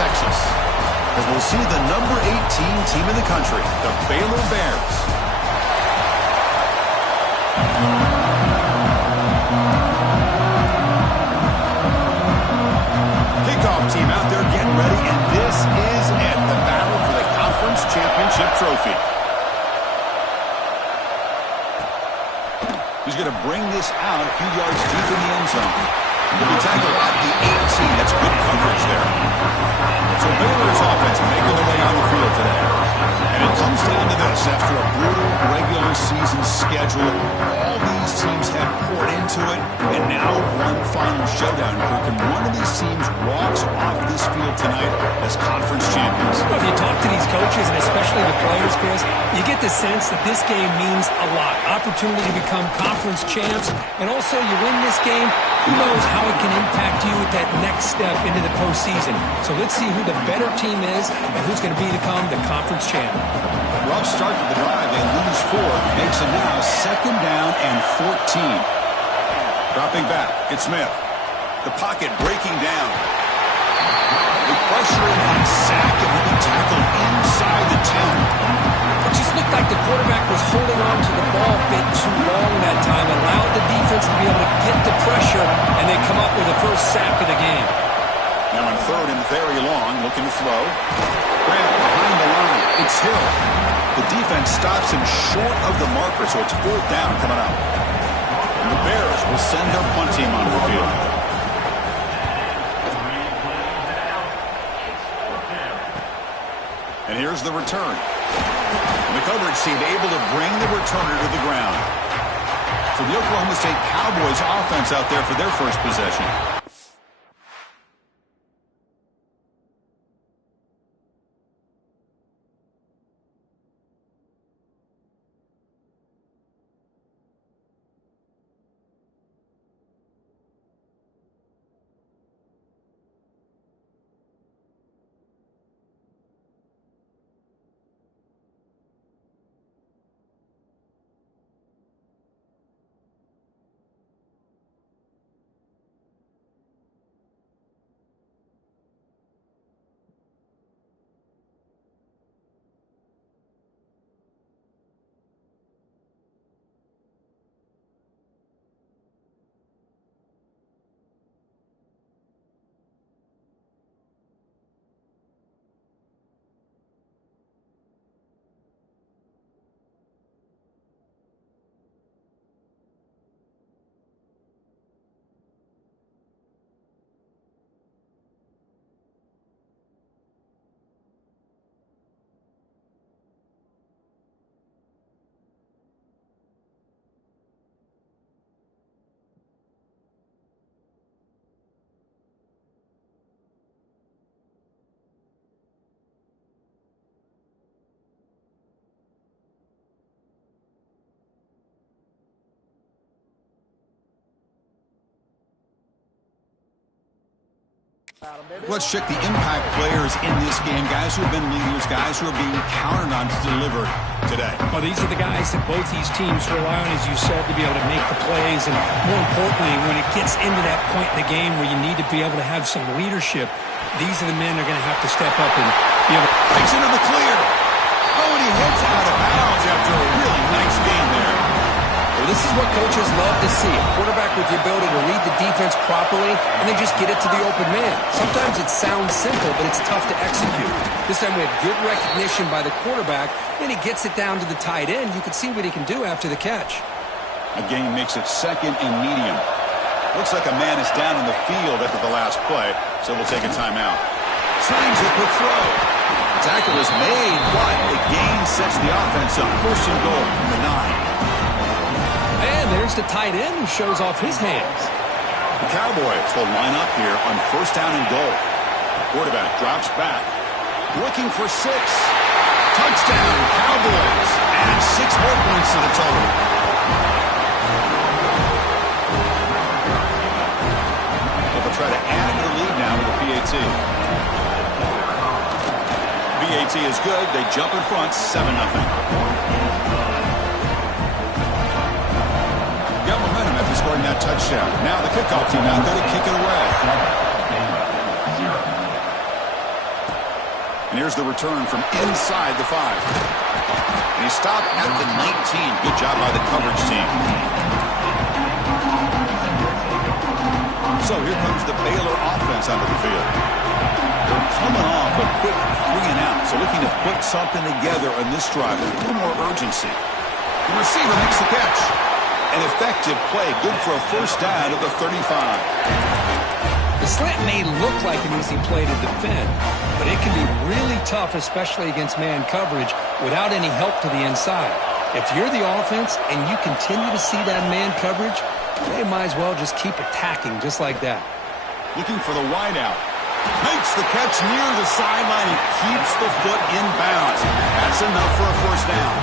Texas, as we'll see the number 18 team in the country, the Baylor Bears. Kickoff team out there getting ready, and this is it, the battle for the conference championship trophy. He's going to bring this out a few yards deep in the end zone. He'll be tackled at the 18. That's good coverage there. So Baylor's offense making their way on the field today. And it comes down to this. After a brutal regular season schedule, all these teams have poured into it, and now one final showdown, Kirk. And one of these teams walks off this field tonight as conference champions. Well, if you talk to these coaches, and especially the players, Chris, you get the sense that this game means a lot. Opportunity to become conference champs, and also you win this game, who knows how it can impact you at that next step into the postseason. So let's see who the better team is and who's going to become the conference champ. Rough start to the drive. They lose 4. Makes it now 2nd down and 14. Dropping back. It's Smith. The pocket breaking down. The pressure on sack, and he'll be tackled inside the 10. It just looked like the quarterback was holding on to the ball a bit too long that time, allowed the defense to be able to get the pressure, and they come up with the first sack of the game. Now on 3rd and very long, looking to throw. Grant behind the line. It's Hill. The defense stops him short of the marker, so it's 4th down coming up. And the Bears will send their punt team onto the field. And here's the return. And the coverage team able to bring the returner to the ground. So the Oklahoma State Cowboys offense out there for their first possession. Let's check the impact players in this game. Guys who have been leaders, guys who are being counted on to deliver today. Well, these are the guys that both these teams rely on, as you said, to be able to make the plays. And more importantly, when it gets into that point in the game where you need to be able to have some leadership, these are the men that are going to have to step up and be able to... Takes into the clear. Oh, and he hits out of bounds after a really nice game there. Well, this is what coaches love to see. A quarterback with the ability to read the defense properly and then just get it to the open man. Sometimes it sounds simple, but it's tough to execute. This time we have good recognition by the quarterback, then he gets it down to the tight end. You can see what he can do after the catch. A gain makes it 2nd and medium. Looks like a man is down in the field after the last play, so we'll take a timeout. Signs it with throw. The tackle is made, but the gain sets the offense up. 1st and goal from the 9. And there's the tight end who shows off his hands. The Cowboys will line up here on 1st down and goal. Quarterback drops back. Looking for 6. Touchdown, Cowboys. And 6 more points to the total. So they'll try to add to the lead now with the PAT. PAT is good. They jump in front, 7-0. Got momentum after scoring that touchdown. Now the kickoff team out there to kick it away. here's the return from inside the 5. And he stopped at the 19. Good job by the coverage team. So here comes the Baylor offense onto the field. They're coming off a quick 3-and-out, so looking to put something together on this drive. A little more urgency. The receiver makes the catch. An effective play, good for a first down at the 35. The slant may look like an easy play to defend, but it can be really tough, especially against man coverage, without any help to the inside. If you're the offense and you continue to see that man coverage, they might as well just keep attacking just like that. Looking for the wideout. Makes the catch near the sideline and keeps the foot in bounds. That's enough for a first down.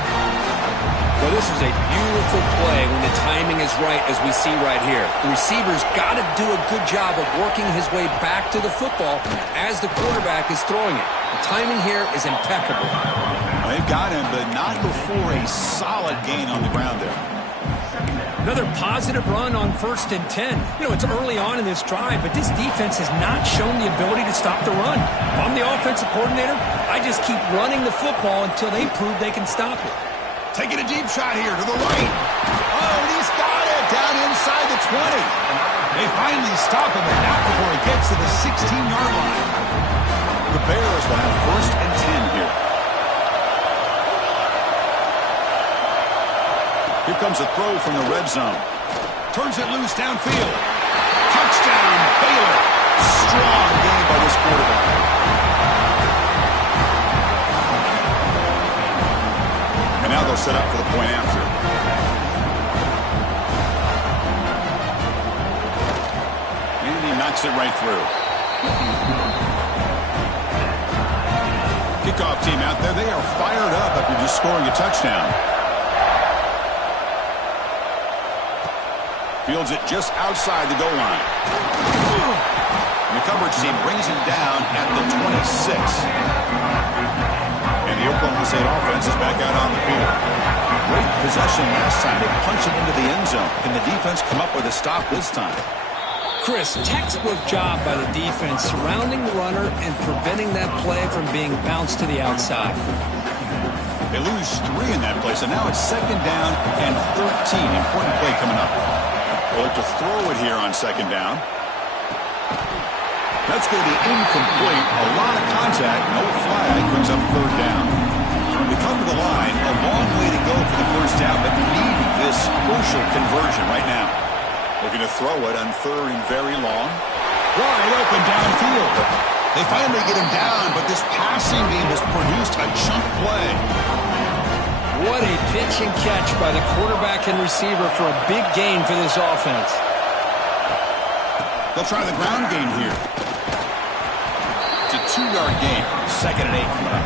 Well, this is a beautiful play when the timing is right, as we see right here. The receiver's got to do a good job of working his way back to the football as the quarterback is throwing it. The timing here is impeccable. Well, they've got him, but not before a solid gain on the ground there. Another positive run on 1st and 10. You know, it's early on in this drive, but this defense has not shown the ability to stop the run. If I'm the offensive coordinator, I just keep running the football until they prove they can stop it. Taking a deep shot here to the right. Oh, and he's got it down inside the 20. They finally stop him, but not before he gets to the 16-yard line. The Bears will have 1st and 10 here. Here comes a throw from the red zone. Turns it loose downfield. Touchdown, Baylor. Strong game by this quarterback. And now they'll set up for the point after. And he knocks it right through. Kickoff team out there. They are fired up after just scoring a touchdown. Fields it just outside the goal line. And the coverage team brings him down at the 26. And the Oklahoma State offense is back out on the field. Great possession last time. They punch it into the end zone. Can the defense come up with a stop this time? Chris, textbook job by the defense surrounding the runner and preventing that play from being bounced to the outside. They lose 3 in that play, so now it's 2nd down and 13. Important play coming up. They'll have to throw it here on 2nd down. That's going to be incomplete. A lot of contact. No flag. Brings up 3rd down. They come to the line. A long way to go for the first down, but need this crucial conversion right now. Looking to throw it on 3rd and very long. Wide open downfield. They finally get him down, but this passing game has produced a chunk play. What a pitch and catch by the quarterback and receiver for a big gain for this offense. They'll try the ground game here. It's a 2-yard gain. 2nd and 8 coming up.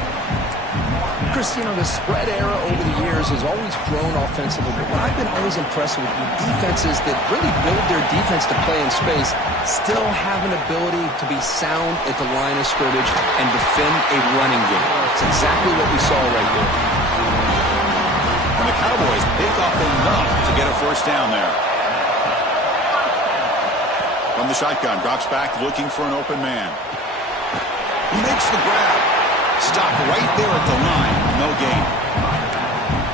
Chris, you know, the spread era over the years has always grown offensively, but what I've been always impressed with defenses that really build their defense to play in space still have an ability to be sound at the line of scrimmage and defend a running game. It's exactly what we saw right there. And the Cowboys pick up enough to get a first down there. From the shotgun, drops back looking for an open man. He makes the grab. Stop right there at the line. No gain.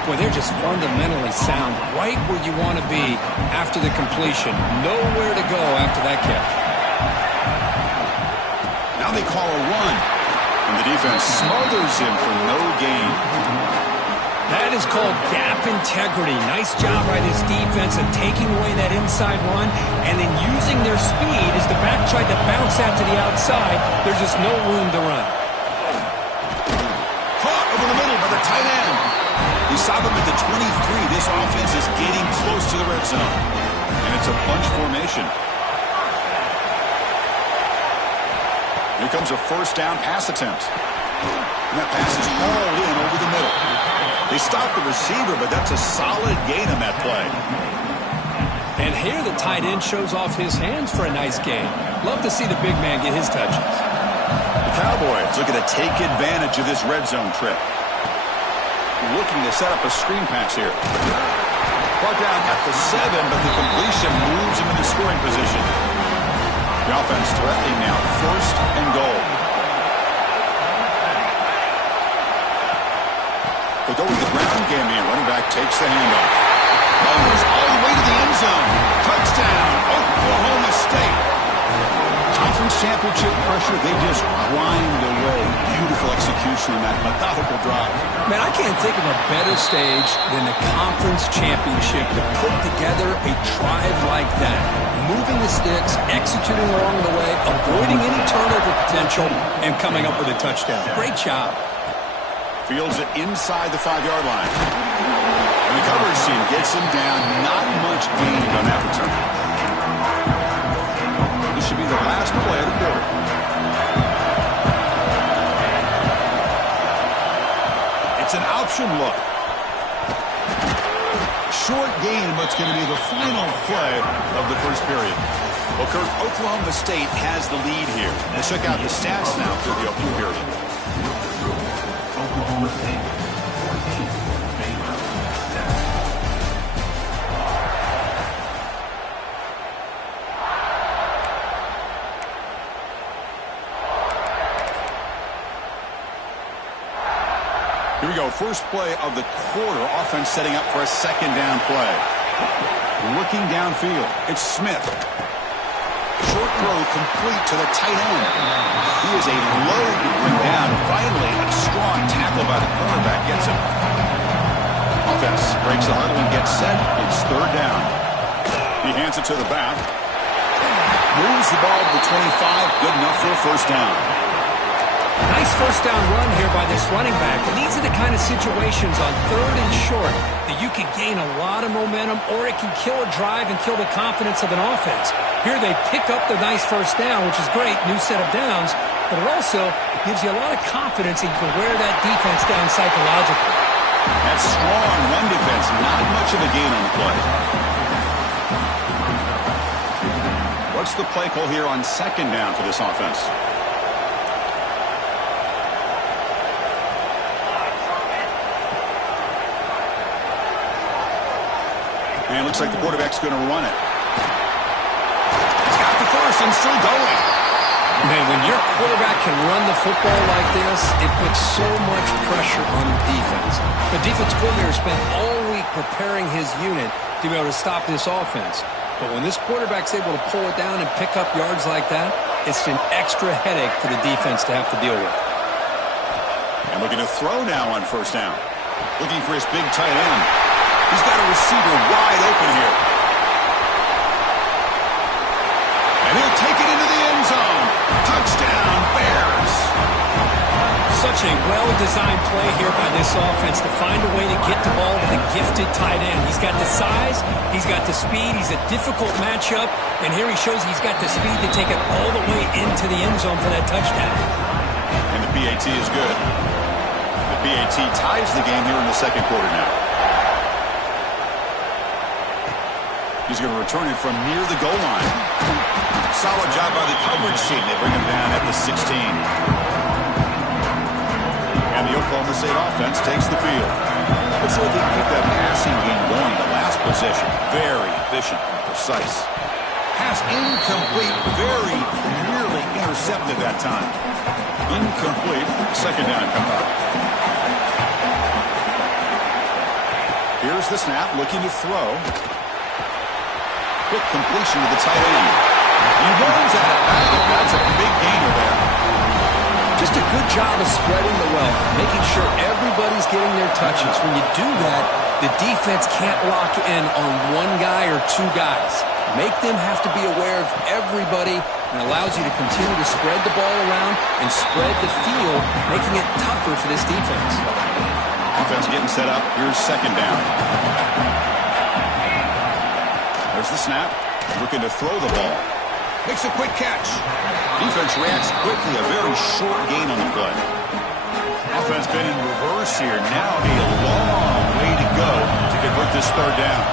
Boy, they're just fundamentally sound right where you want to be after the completion. Nowhere to go after that catch. Now they call a run. And the defense smothers him for no gain. That is called gap integrity. Nice job by this defense of taking away that inside run and then using their speed as the back tried to bounce out to the outside. There's just no room to run. Caught over the middle by the tight end. He saw them at the 23. This offense is getting close to the red zone. And it's a bunch formation. Here comes a first down pass attempt. And that pass is all in over the middle. They stop the receiver, but that's a solid gain on that play. And here the tight end shows off his hands for a nice gain. Love to see the big man get his touches. The Cowboys looking to take advantage of this red zone trip. Looking to set up a screen pass here. Brought down at the 7, but the completion moves him into scoring position. The offense threatening now 1st and goal. They go with the ground game here. Running back takes the handoff. Goes all the way to the end zone. Touchdown, Oklahoma State. Conference championship pressure, they just grind away. Beautiful execution on that methodical drive. Man, I can't think of a better stage than the conference championship to put together a drive like that. Moving the sticks, executing along the way, avoiding any turnover potential, and coming up with a touchdown. Great job. Fields it inside the 5-yard line. And the coverage team gets him down. Not much gained on that return. This should be the last play of the quarter. It's an option look. Short gain, but it's going to be the final play of the first period. Well, Kirk, Oklahoma State has the lead here. Let's check out the stats now for the opening period. Oklahoma State 14, Baylor 7. Here we go. First play of the quarter. Offense setting up for a second down play. Looking downfield. It's Smith. Short throw complete to the tight end. He is a load to bring down. Finally, a strong tackle by the cornerback gets him. Offense breaks the huddle and gets set. It's third down. He hands it to the back. Moves the ball to the 25. Good enough for a first down. Nice first down run here by this running back. And these are the kind of situations on third and short that you can gain a lot of momentum, or it can kill a drive and kill the confidence of an offense. Here they pick up the nice first down, which is great, new set of downs, but it also gives you a lot of confidence that you can wear that defense down psychologically. That's strong run defense. Not much of a gain on the play. What's the play call here on second down for this offense? And it looks like the quarterback's going to run it. He's got the first and still going. Man, when your quarterback can run the football like this, it puts so much pressure on the defense. The defense coordinator spent all week preparing his unit to be able to stop this offense. But when this quarterback's able to pull it down and pick up yards like that, it's an extra headache for the defense to have to deal with. And looking to throw now on first down. Looking for his big tight end. He's got a receiver wide open here. And he'll take it into the end zone. Touchdown, Bears. Such a well-designed play here by this offense to find a way to get the ball to the gifted tight end. He's got the size, he's got the speed, he's a difficult matchup, and here he shows he's got the speed to take it all the way into the end zone for that touchdown. And the PAT is good. The PAT ties the game here in the second quarter now. He's going to return it from near the goal line. Solid job by the coverage team. They bring him down at the 16. And the Oklahoma State offense takes the field. Let's see if they can keep that passing game going. The last possession, very efficient and precise. Pass incomplete, very nearly intercepted that time. Incomplete, second down coming up. Here's the snap, looking to throw. Quick completion to the tight end. He runs at it. That's a big gainer there. Just a good job of spreading the wealth, making sure everybody's getting their touches. When you do that, the defense can't lock in on one guy or two guys. Make them have to be aware of everybody, and allows you to continue to spread the ball around and spread the field, making it tougher for this defense. Offense getting set up. Here's second down. There's the snap. Looking to throw the ball. Makes a quick catch. Defense reacts quickly. A very short gain on the play. Offense been in reverse here. Now a long way to go to convert this third down.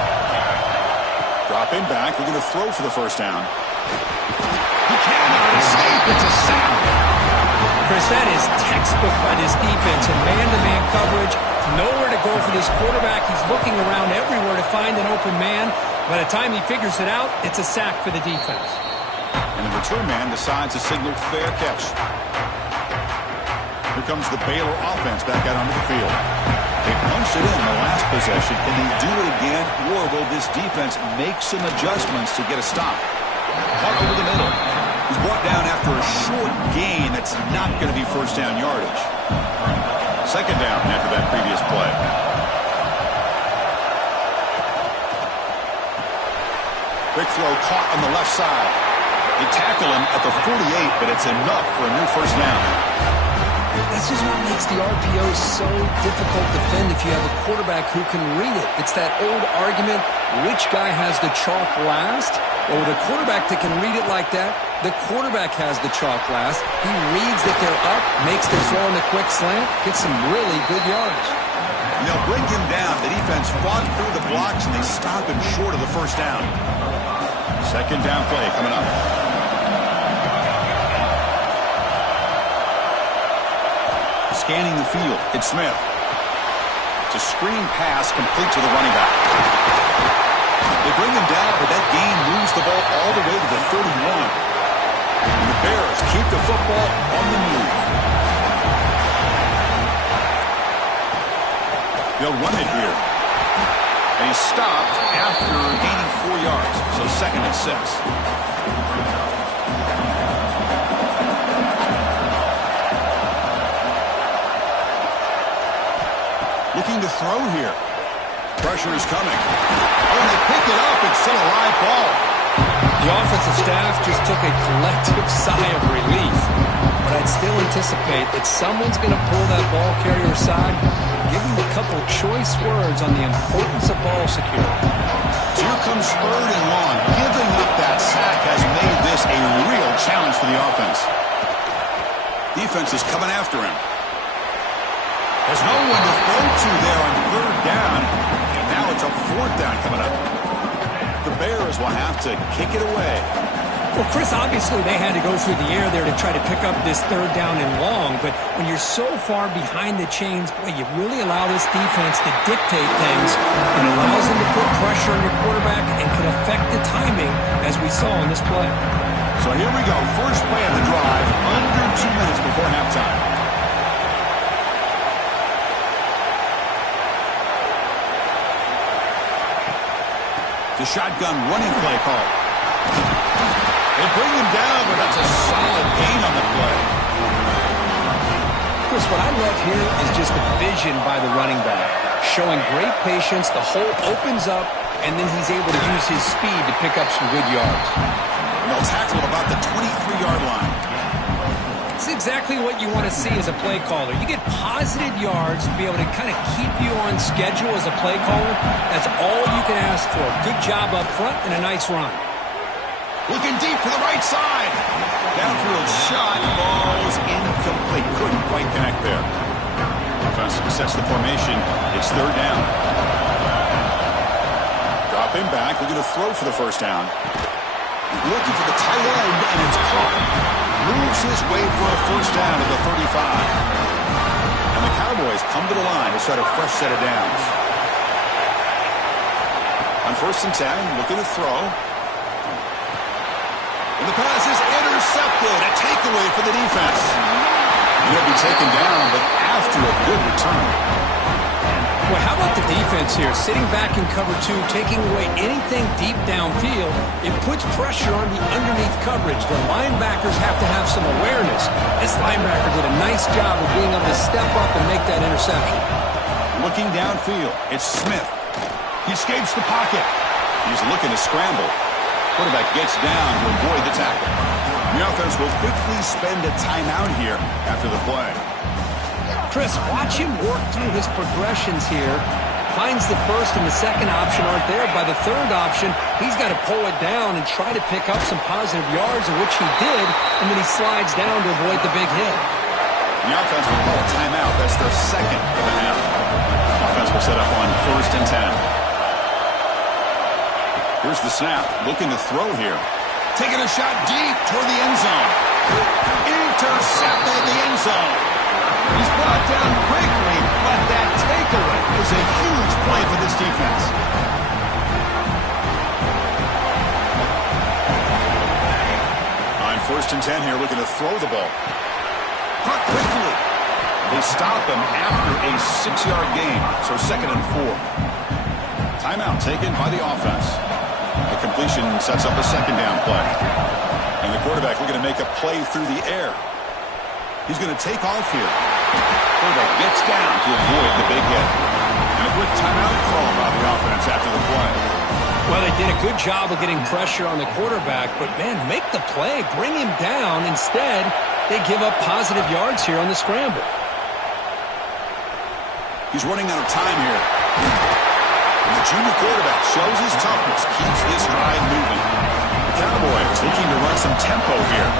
Dropping back. Looking to throw for the first down. He cannot escape. It's a sack. Chris, that is textbook by this defense in man-to-man coverage. Nowhere to go for this quarterback. He's looking around everywhere to find an open man. By the time he figures it out, it's a sack for the defense. And the return man decides to signal fair catch. Here comes the Baylor offense back out onto the field. They punched it in the last possession. Can they do it again, or will this defense make some adjustments to get a stop? Caught over the middle. He's brought down after a short gain that's not going to be first down yardage. Second down after that previous play. Quick throw caught on the left side. They tackle him at the 48, but it's enough for a new first down. This is what makes the RPO so difficult to defend if you have a quarterback who can read it. It's that old argument, which guy has the chalk last? Well, with a quarterback that can read it like that, the quarterback has the chalk last. He reads that they're up, makes the throw in the quick slant, gets some really good yards. And they'll bring him down. The defense fought through the blocks, and they stop him short of the first down. Second down play coming up. Scanning the field, it's Smith. It's a screen pass complete to the running back. They bring him down, but that gain moves the ball all the way to the 31. And the Bears keep the football on the move. They'll run it here. And he's stopped after gaining 4 yards, so second and 6. Looking to throw here. Pressure is coming. Oh, and they pick it up. It's still a live ball. The offensive staff just took a collective sigh of relief. But I'd still anticipate that someone's going to pull that ball carrier aside, give him a couple choice words on the importance of ball security. So here comes third and long. Giving up that sack has made this a real challenge for the offense. Defense is coming after him. There's no one to throw to there on third down. And now it's a fourth down coming up. The Bears will have to kick it away. Well, Chris, obviously they had to go through the air there to try to pick up this third down and long, but when you're so far behind the chains, boy, you really allow this defense to dictate things. It allows them to put pressure on your quarterback and can affect the timing, as we saw in this play. So here we go. First play of the drive, under 2 minutes before halftime. The shotgun running play call. They bring him down, but that's a solid gain on the play. Chris, what I love here is just the vision by the running back. Showing great patience, the hole opens up, and then he's able to use his speed to pick up some good yards. And they'll tackle at about the 23-yard line. It's exactly what you want to see as a play caller. You get positive yards to be able to kind of keep you on schedule as a play caller. That's all you can ask for. Good job up front and a nice run. Looking deep to the right side. Downfield shot falls incomplete. Couldn't quite connect there. Offense sets the formation. It's third down. Drop him back. Looking to throw for the first down. Looking for the tight end, and it's caught. Moves his way for a first down to the 35. And the Cowboys come to the line to start a fresh set of downs. On first and 10, looking to throw. And the pass is intercepted. A takeaway for the defense. He'll be taken down, but after a good return. Well, how about the defense here? Sitting back in cover 2, taking away anything deep downfield. It puts pressure on the underneath coverage. The linebackers have to have some awareness. This linebacker did a nice job of being able to step up and make that interception. Looking downfield, it's Smith. He escapes the pocket. He's looking to scramble. Quarterback gets down to avoid the tackle. The offense will quickly spend a timeout here after the play. Chris, watch him work through his progressions here. Finds the first and the second option aren't there. By the third option, he's got to pull it down and try to pick up some positive yards, of which he did, and then he slides down to avoid the big hit. The offense will call a timeout. That's their second of the half. The offense will set up on first and 10. Here's the snap. Looking to throw here. Taking a shot deep toward the end zone. Intercepted in the end zone. He's brought down quickly, but that takeaway is a huge play for this defense. On first and 10 here, looking to throw the ball. Caught quickly. They stop him after a 6-yard gain, so 2nd and 4. Timeout taken by the offense. A completion sets up a 2nd down play. And the quarterback looking to make a play through the air. He's going to take off here. Quarterback gets down to avoid the big hit. And a quick timeout call by the offense after the play. Well, they did a good job of getting pressure on the quarterback, but, man, make the play. Bring him down. Instead, they give up positive yards here on the scramble. He's running out of time here. And the junior quarterback shows his toughness, keeps this drive moving. The Cowboys looking to run some tempo here.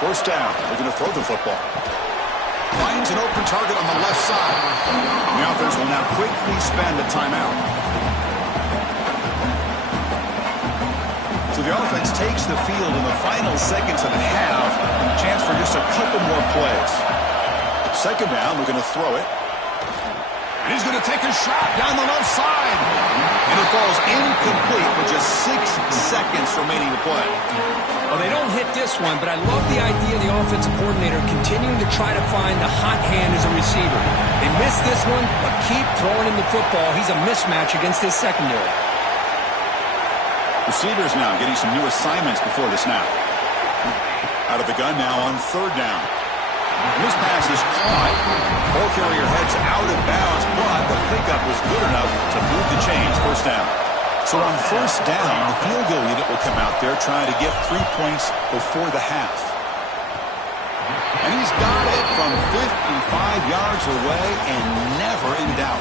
1st down, looking to throw the football. Finds an open target on the left side. And the offense will now quickly spend a timeout. So the offense takes the field in the final seconds of the half. Chance for just a couple more plays. 2nd down, we're going to throw it. And he's going to take a shot down the left side. And it falls incomplete with just 6 seconds remaining to play. Well, they don't hit this one, but I love the idea of the offensive coordinator continuing to try to find the hot hand as a receiver. They missed this one, but keep throwing him the football. He's a mismatch against his secondary. Receivers now getting some new assignments before the snap. Out of the gun now on 3rd down. And this pass is caught. Ball carrier heads out of bounds, but the pickup was good enough to move the chains. 1st down. So on 1st down, the field goal unit will come out there trying to get 3 points before the half. And he's got it from 55 yards away and never in doubt.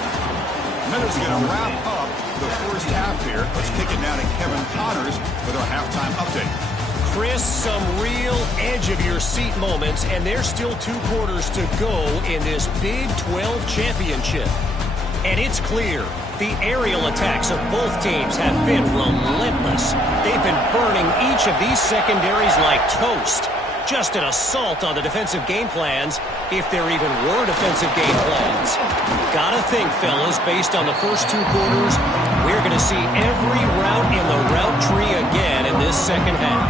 Miller's going to wrap up the 1st half here. Let's kick it down to Kevin Connors with our halftime update. Chris, some real edge-of-your-seat moments, and there's still 2 quarters to go in this Big 12 championship. And it's clear the aerial attacks of both teams have been relentless. They've been burning each of these secondaries like toast. Just an assault on the defensive game plans, if there even were defensive game plans. Gotta think, fellas, based on the first 2 quarters, we're going to see every route in the route tree again in this 2nd half.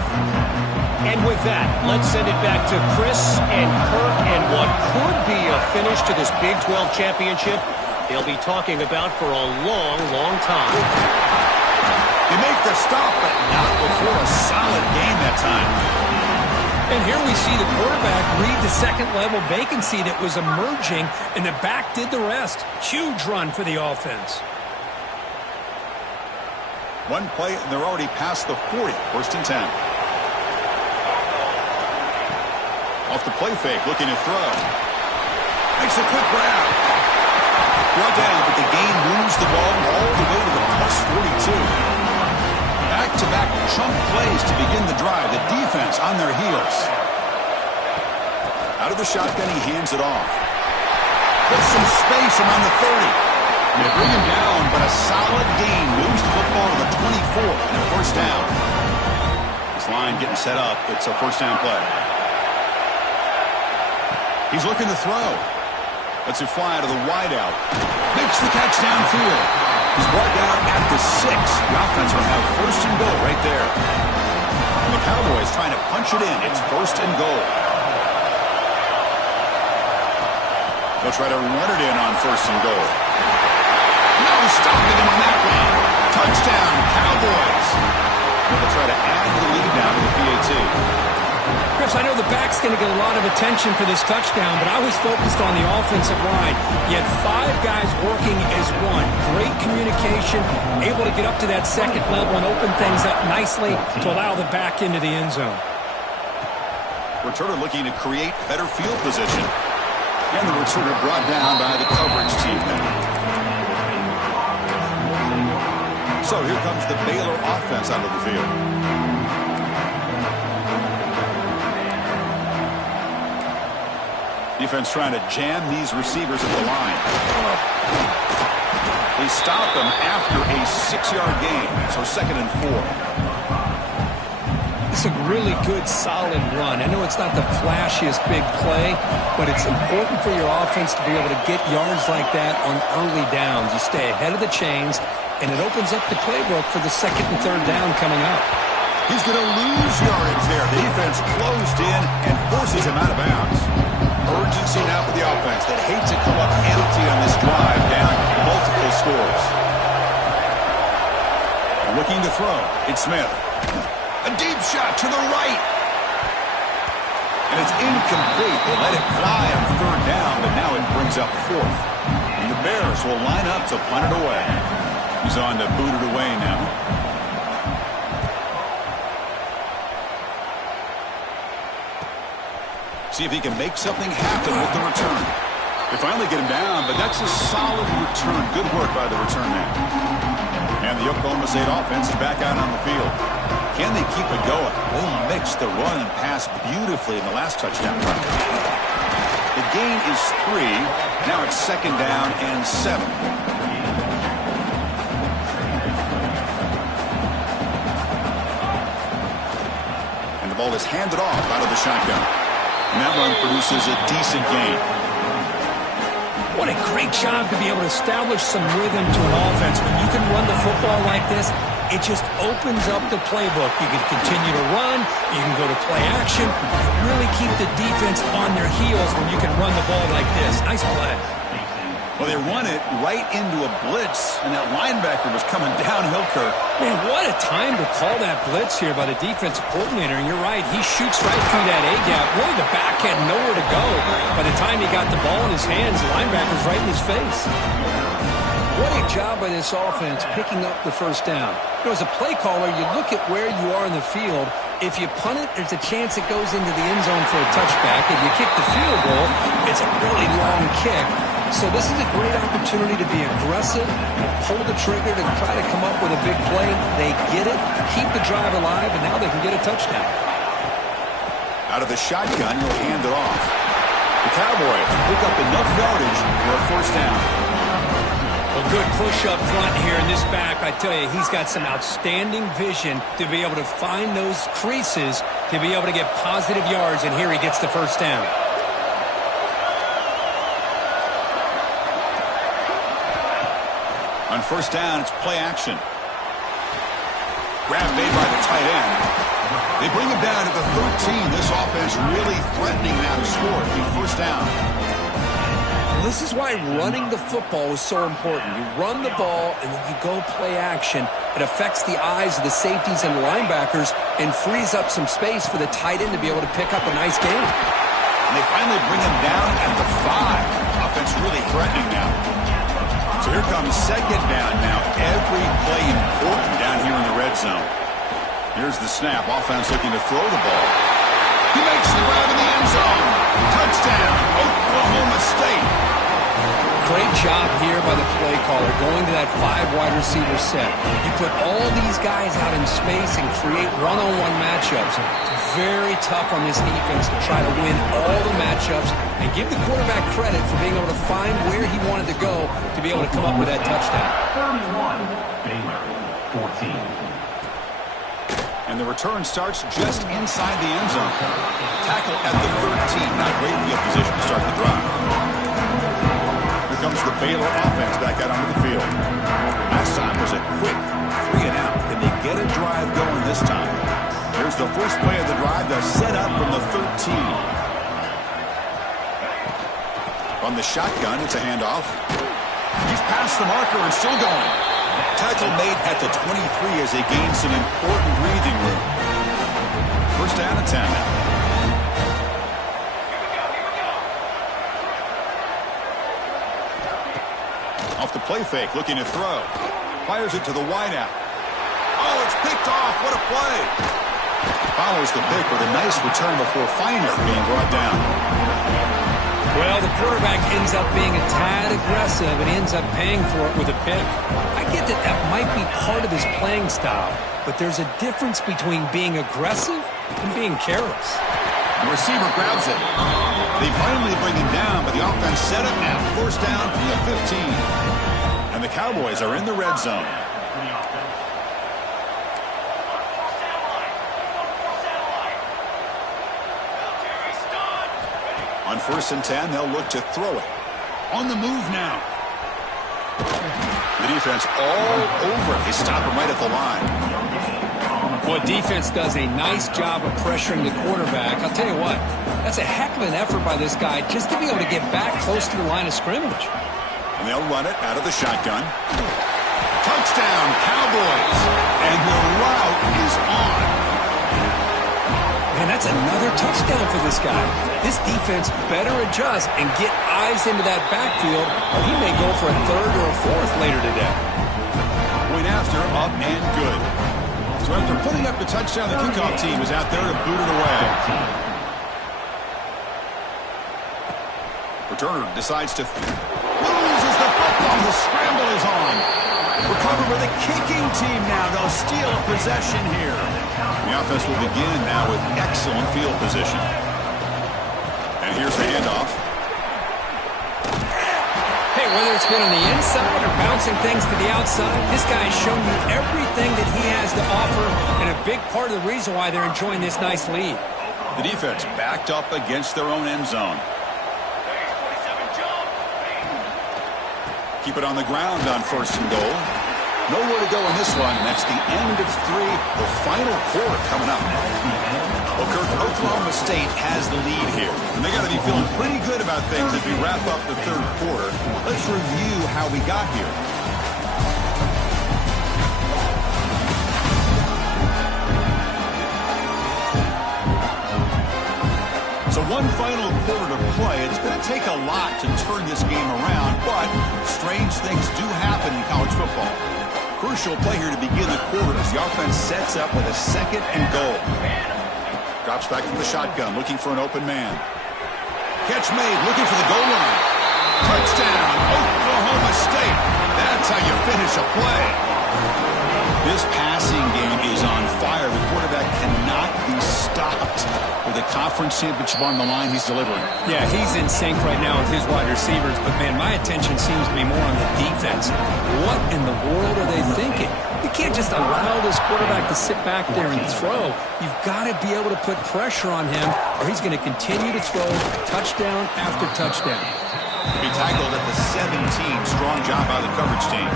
And with that, let's send it back to Chris and Kirk and what could be a finish to this Big 12 championship they'll be talking about for a long, long time. They make the stop, but not before a solid game that time. And here we see the quarterback read the 2nd-level vacancy that was emerging, and the back did the rest. Huge run for the offense. One play, and they're already past the 40. 1st and 10. Off the play fake, looking to throw. Makes a quick grab. Brought down, but the game moves the ball all the way to the plus 42. Back-to-back chunk plays to begin the drive. The defense on their heels. Out of the shotgun, he hands it off. There's some space around the 30. They bring him down, but a solid gain moves the football to the 24 and a 1st down. This line getting set up. It's a 1st down play. He's looking to throw. Lets it fly to the wideout. Makes the catch downfield. He's brought down at the 6. The offense will have 1st and goal right there. And the Cowboys trying to punch it in. It's 1st and goal. They'll try to run it in on 1st and goal. No stopping him on that one. Touchdown, Cowboys. They'll try to add the lead down to the PAT. Chris, I know the back's going to get a lot of attention for this touchdown, but I was focused on the offensive line. You had 5 guys working as one. Great communication, able to get up to that 2nd level and open things up nicely to allow the back into the end zone. Returner looking to create better field position. And the returner brought down by the coverage team. So here comes the Baylor offense out of the field. Defense trying to jam these receivers at the line. They stop them after a 6-yard gain, so 2nd and 4. It's a really good, solid run. I know it's not the flashiest big play, but it's important for your offense to be able to get yards like that on early downs. You stay ahead of the chains, and it opens up the playbook for the 2nd and 3rd down coming up. He's going to lose yardage there. The defense closed in and forces him out of bounds. Urgency now for the offense that hates to come up empty on this drive, down multiple scores. Looking to throw. It's Smith. A deep shot to the right. And it's incomplete. They let it fly on third down, but now it brings up fourth. And the Bears will line up to punt it away. He's on to boot it away now. See if he can make something happen with the return. They finally get him down, but that's a solid return. Good work by the return man. And the Oklahoma State offense is back out on the field. Can they keep it going? They mixed the run and pass beautifully in the last touchdown run. The gain is 3. Now it's second down and 7. And the ball is handed off out of the shotgun. And that run produces a decent gain. What a great job to be able to establish some rhythm to an offense. When you can run the football like this, it just opens up the playbook. You can continue to run. You can go to play action. You really keep the defense on their heels when you can run the ball like this. Nice play. Well, they run it right into a blitz, and that linebacker was coming downhill, Kirk. Man, what a time to call that blitz here by the defensive coordinator. And you're right, he shoots right through that A-gap. Really, the back had nowhere to go. By the time he got the ball in his hands, the linebacker's right in his face. What a job by this offense picking up the first down. You know, as a play caller, you look at where you are in the field. If you punt it, there's a chance it goes into the end zone for a touchback. If you kick the field goal, it's a really long kick. So this is a great opportunity to be aggressive and pull the trigger to try to come up with a big play. They get it, keep the drive alive, and now they can get a touchdown. Out of the shotgun, he'll hand it off. The Cowboys pick up enough yardage for a first down. A good push up front here in this back. I tell you, he's got some outstanding vision to be able to find those creases, to be able to get positive yards, and here he gets the first down. On first down, it's play action. Grab made by the tight end. They bring him down to the 13. This offense really threatening now to score at the first down. This is why running the football is so important. You run the ball, and then you go play action. It affects the eyes of the safeties and linebackers and frees up some space for the tight end to be able to pick up a nice gain. And they finally bring him down at the 5. Offense really threatening now. So here comes second down now. Every play important down here in the red zone. Here's the snap. Offense looking to throw the ball. He makes the grab in the end zone. Touchdown, Oklahoma State. Great job here by the play caller, going to that 5 wide receiver set. You put all these guys out in space and create one-on-one matchups. It's very tough on this defense to try to win all the matchups and give the quarterback credit for being able to find where he wanted to go to be able to come up with that touchdown. 31, Baylor, 14. And the return starts just inside the end zone. Tackle at the 13. Not great field position to start the drive. Here comes the Baylor offense back out onto the field. Last time was a quick 3 and out. Can they get a drive going this time? Here's the first play of the drive. They'll set up from the 13. On the shotgun, it's a handoff. He's past the marker and still going. Tackle made at the 23 as they gain some important breathing room. First down and 10 now. Off the play fake, looking to throw. Fires it to the wideout. Oh, it's picked off. What a play. Follows the pick with a nice return before Feiner being brought down. Well, the quarterback ends up being a tad aggressive and ends up paying for it with a pick. I get that that might be part of his playing style, but there's a difference between being aggressive and being careless. The receiver grabs it. They finally bring him down, but the offense set up now. First down from the 15. And the Cowboys are in the red zone. On first and 10, they'll look to throw it. On the move now. The defense all over it. They stop him right at the line. Well, defense does a nice job of pressuring the quarterback. I'll tell you what, that's a heck of an effort by this guy just to be able to get back close to the line of scrimmage. And they'll run it out of the shotgun. Touchdown, Cowboys. And the route is on. Man, that's another touchdown for this guy. This defense better adjust and get eyes into that backfield, or he may go for a third or a fourth later today. Point after, up and good. So after putting up the touchdown, the kickoff team is out there to boot it away. Returner decides to loses the football. The scramble is on. Recovered by the kicking team now. They'll steal a possession here. The offense will begin now with excellent field position. And here's the handoff. Hey, whether it's been on the inside or bouncing things to the outside, this guy has shown you everything that he has to offer, and a big part of the reason why they're enjoying this nice lead. The defense backed up against their own end zone. Keep it on the ground on 1st and goal. Nowhere to go in this one. That's the end of 3, the final quarter coming up. Well, Kirk, Oklahoma State has the lead here. And they got to be feeling pretty good about things as we wrap up the 3rd quarter. Let's review how we got here. So one final quarter to play. It's going to take a lot to turn this game around, but strange things do happen in college football. Crucial play here to begin the quarter as the offense sets up with a 2nd and goal. Drops back from the shotgun, looking for an open man. Catch made, looking for the goal line. Touchdown, Oklahoma State. That's how you finish a play. This passing game is on fire. The quarterback cannot be stopped. With a conference championship on the line, he's delivering. Yeah, he's in sync right now with his wide receivers, but, man, my attention seems to be more on the defense. What in the world are they thinking? You can't just allow this quarterback to sit back there and throw. You've got to be able to put pressure on him, or he's going to continue to throw touchdown after touchdown. He tackled at the 17. Strong job by the coverage team.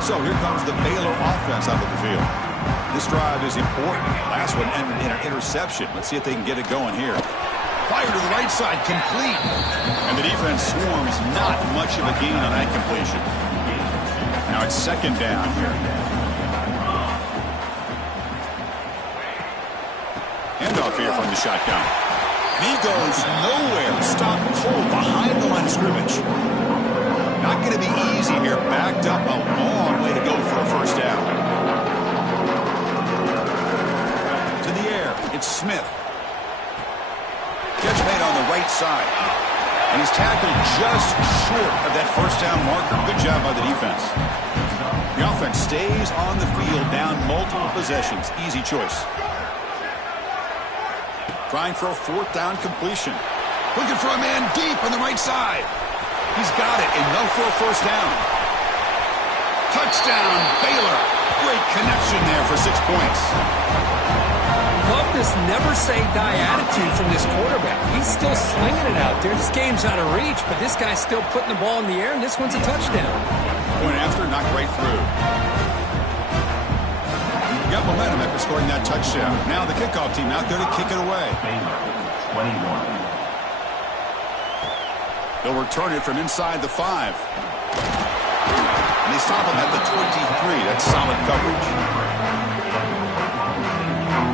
So here comes the Baylor offense out of the field. This drive is important. Last one ended in an interception. Let's see if they can get it going here. Fire to the right side, complete. And the defense swarms, not much of a gain on that completion. Now it's 2nd down here. Handoff here from the shotgun. He goes nowhere. Stop cold behind the line of scrimmage. Not going to be easy here. Backed up a long way to go for a 1st down. To the air. It's Smith. Catch made on the right side. And he's tackled just short of that 1st down marker. Good job by the defense. The offense stays on the field down multiple possessions. Easy choice. Trying for a 4th down completion. Looking for a man deep on the right side. He's got it. Enough for a 1st down. Touchdown, Baylor. Great connection there for 6 points. Love this never-say-die attitude from this quarterback. He's still slinging it out there. This game's out of reach, but this guy's still putting the ball in the air, and this one's a touchdown. Point after, knocked right through. Got momentum after scoring that touchdown. Now the kickoff team out there to kick it away. 21. They'll return it from inside the 5. And they stop him at the 23. That's solid coverage.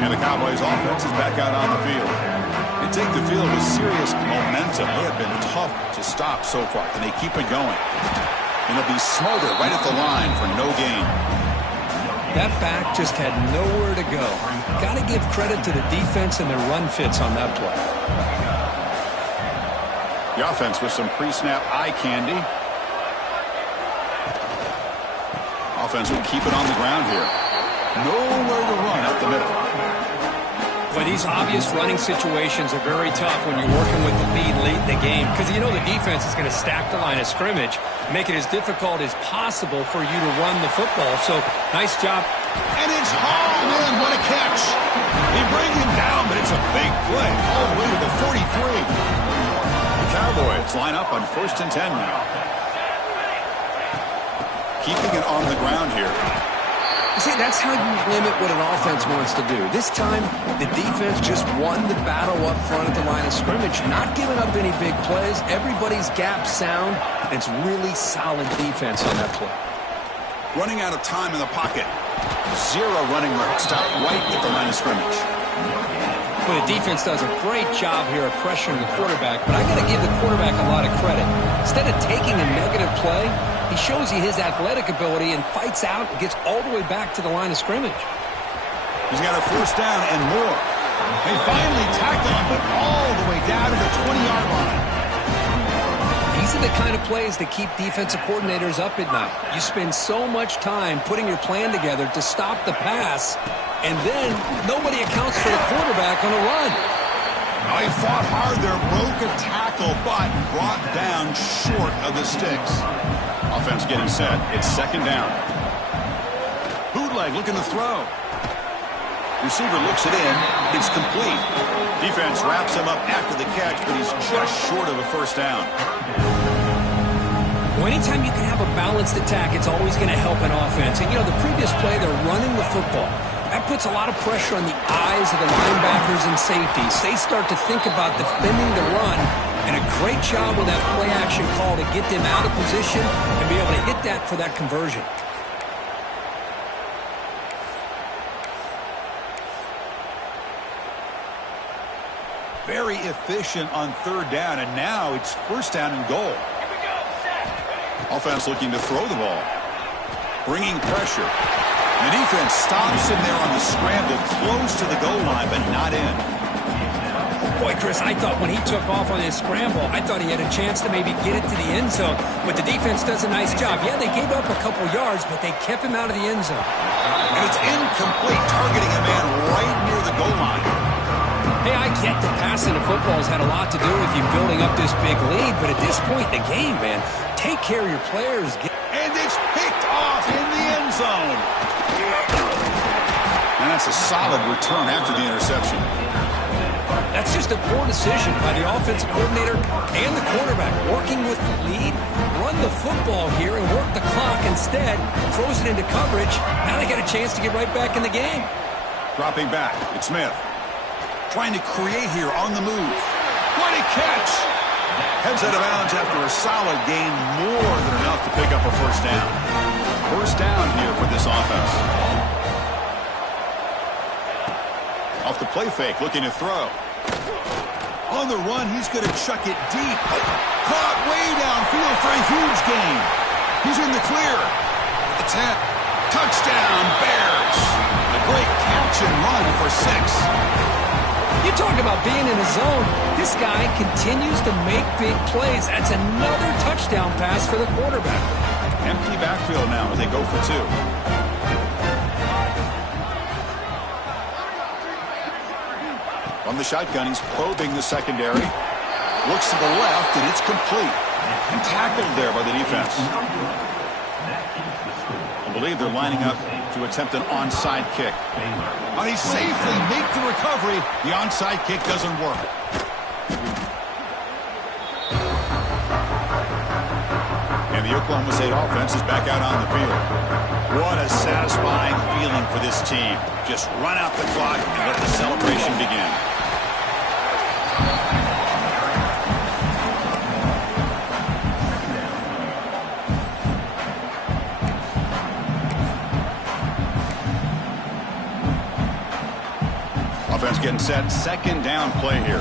And the Cowboys offense is back out on the field. They take the field with serious momentum. They have been tough to stop so far. Can they keep it going? And they'll be smothered right at the line for no gain. That back just had nowhere to go. Got to give credit to the defense and their run fits on that play. The offense with some pre-snap eye candy. Offense will keep it on the ground here. Nowhere to run up the middle. But these obvious running situations are very tough when you're working with the lead late in the game, because you know the defense is going to stack the line of scrimmage, make it as difficult as possible for you to run the football. So nice job. And it's hauled in. What a catch. He brings him down, but it's a big play all the way to the 43. The Cowboys line up on 1st and 10 now. Keeping it on the ground here. See, that's how you limit what an offense wants to do. This time, the defense just won the battle up front at the line of scrimmage, not giving up any big plays. Everybody's gap sound, and it's really solid defense on that play. Running out of time in the pocket. Zero running room. Stop right at the line of scrimmage. Well, the defense does a great job here of pressuring the quarterback, but I got to give the quarterback a lot of credit. Instead of taking a negative play, he shows you his athletic ability and fights out and gets all the way back to the line of scrimmage. He's got a first down and more. They finally tackle him, but all the way down to the 20-yard line. These are the kind of plays that keep defensive coordinators up at night. You spend so much time putting your plan together to stop the pass, and then nobody accounts for the quarterback on a run. He fought hard there, broke a tackle, but brought down short of the sticks. Offense getting set. It's second down. Bootleg looking to throw. Receiver looks it in. It's complete. Defense wraps him up after the catch, but he's just short of a first down. Well, anytime you can have a balanced attack, it's always going to help an offense. And, you know, the previous play, they're running the football. That puts a lot of pressure on the eyes of the linebackers and safeties. They start to think about defending the run, and a great job with that play-action call to get them out of position and be able to hit that for that conversion. Very efficient on third down, and now it's first down and goal. Offense looking to throw the ball. Bringing pressure. The defense stops him there on the scramble, close to the goal line, but not in. Boy, Chris, I thought when he took off on his scramble, I thought he had a chance to maybe get it to the end zone. But the defense does a nice job. Yeah, they gave up a couple yards, but they kept him out of the end zone. And it's incomplete, targeting a man right near the goal line. Hey, I get the passing of football has had a lot to do with you building up this big lead, but at this point in the game, man, take care of your players. And it's picked off in the end zone. And that's a solid return after the interception. That's just a poor decision by the offensive coordinator and the quarterback. Working with the lead, run the football here and work the clock instead. Throws it into coverage. Now they got a chance to get right back in the game. Dropping back, it's Smith. Trying to create here on the move. What a catch! Heads out of bounds after a solid gain, more than enough to pick up a first down. First down here for this offense. Off the play fake, looking to throw. On the run, he's going to chuck it deep. Caught way downfield for a huge gain. He's in the clear. At the 10. Touchdown, Bears. A great catch and run for 6. You talk about being in the zone. This guy continues to make big plays. That's another touchdown pass for the quarterback. Empty backfield now as they go for 2. On the shotgun, he's probing the secondary. Looks to the left, and it's complete. And tackled there by the defense. I believe they're lining up to attempt an onside kick. And he safely makes the recovery. The onside kick doesn't work. And the Oklahoma State offense is back out on the field. What a satisfying feeling for this team. Just run out the clock and let the celebration begin. Offense getting set. Second down play here.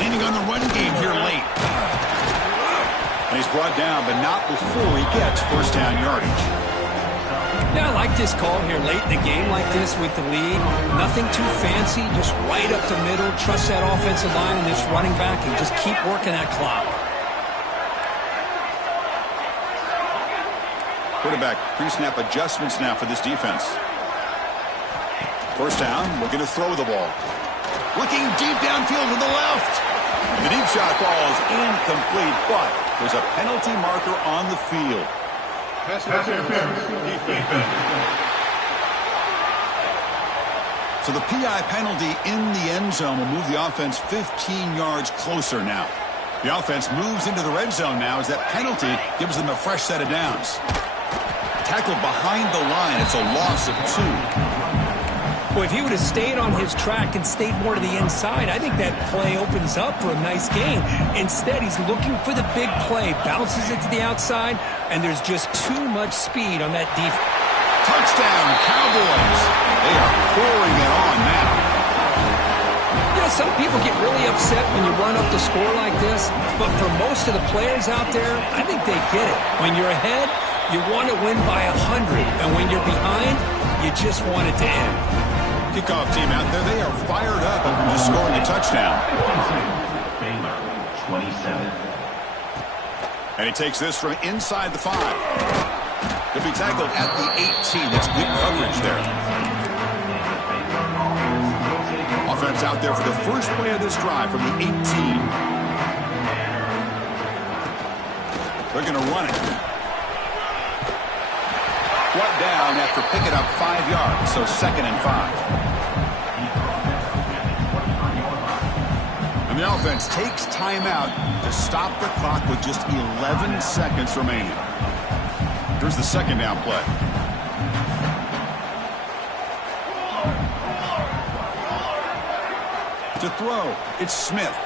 Leaning on the run game here late. And he's brought down, but not before he gets first down yardage. Yeah, I like this call here late in the game like this with the lead. Nothing too fancy, just right up the middle. Trust that offensive line and this running back and just keep working that clock. Quarterback pre-snap adjustments now for this defense. First down, looking to throw the ball. Looking deep downfield to the left. The deep shot ball is incomplete, but there's a penalty marker on the field. So the PI penalty in the end zone will move the offense 15 yards closer now. The offense moves into the red zone now as that penalty gives them a fresh set of downs. Tackled behind the line. It's a loss of 2. Well, if he would have stayed on his track and stayed more to the inside, I think that play opens up for a nice game. Instead, he's looking for the big play, bounces it to the outside, and there's just too much speed on that defense. Touchdown, Cowboys. They are pouring it on now. You know, some people get really upset when you run up the score like this, but for most of the players out there, I think they get it. When you're ahead, you want to win by 100, and when you're behind, you just want it to end. Kickoff team out there, they are fired up over just scoring a touchdown. 27. And he takes this from inside the 5. He'll be tackled at the 18. That's good coverage there. Offense out there for the first play of this drive from the 18. They're going to run it. Brought down after picking up 5 yards, so 2nd and 5. And the offense takes timeout to stop the clock with just 11 seconds remaining. Here's the 2nd down play. To throw, it's Smith.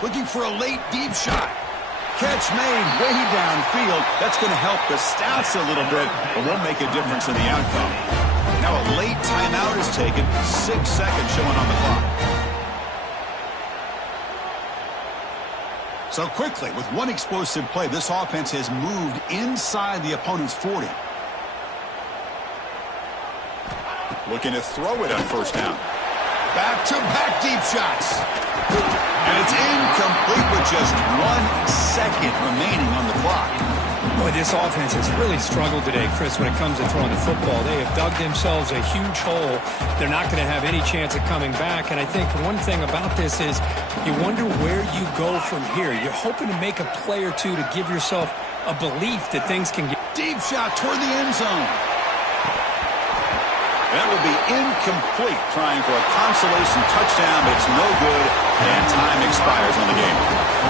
Looking for a late deep shot. Catch made way downfield. That's going to help the stats a little bit, but won't make a difference in the outcome. Now a late timeout is taken. 6 seconds showing on the clock. So quickly, with one explosive play, this offense has moved inside the opponent's 40. Looking to throw it on 1st down. Back-to-back deep shots. And it's incomplete with just 1 second remaining on the clock. Boy, this offense has really struggled today, Chris, when it comes to throwing the football. They have dug themselves a huge hole. They're not going to have any chance of coming back. And I think one thing about this is you wonder where you go from here. You're hoping to make a play or two to give yourself a belief that things can get. Deep shot toward the end zone. That will be incomplete, trying for a consolation touchdown, but it's no good, and time expires on the game.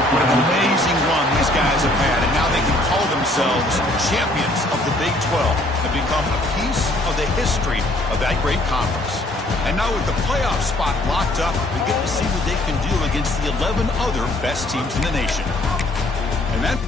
What an amazing run these guys have had, and now they can call themselves champions of the Big 12 and become a piece of the history of that great conference. And now with the playoff spot locked up, we get to see what they can do against the 11 other best teams in the nation. And that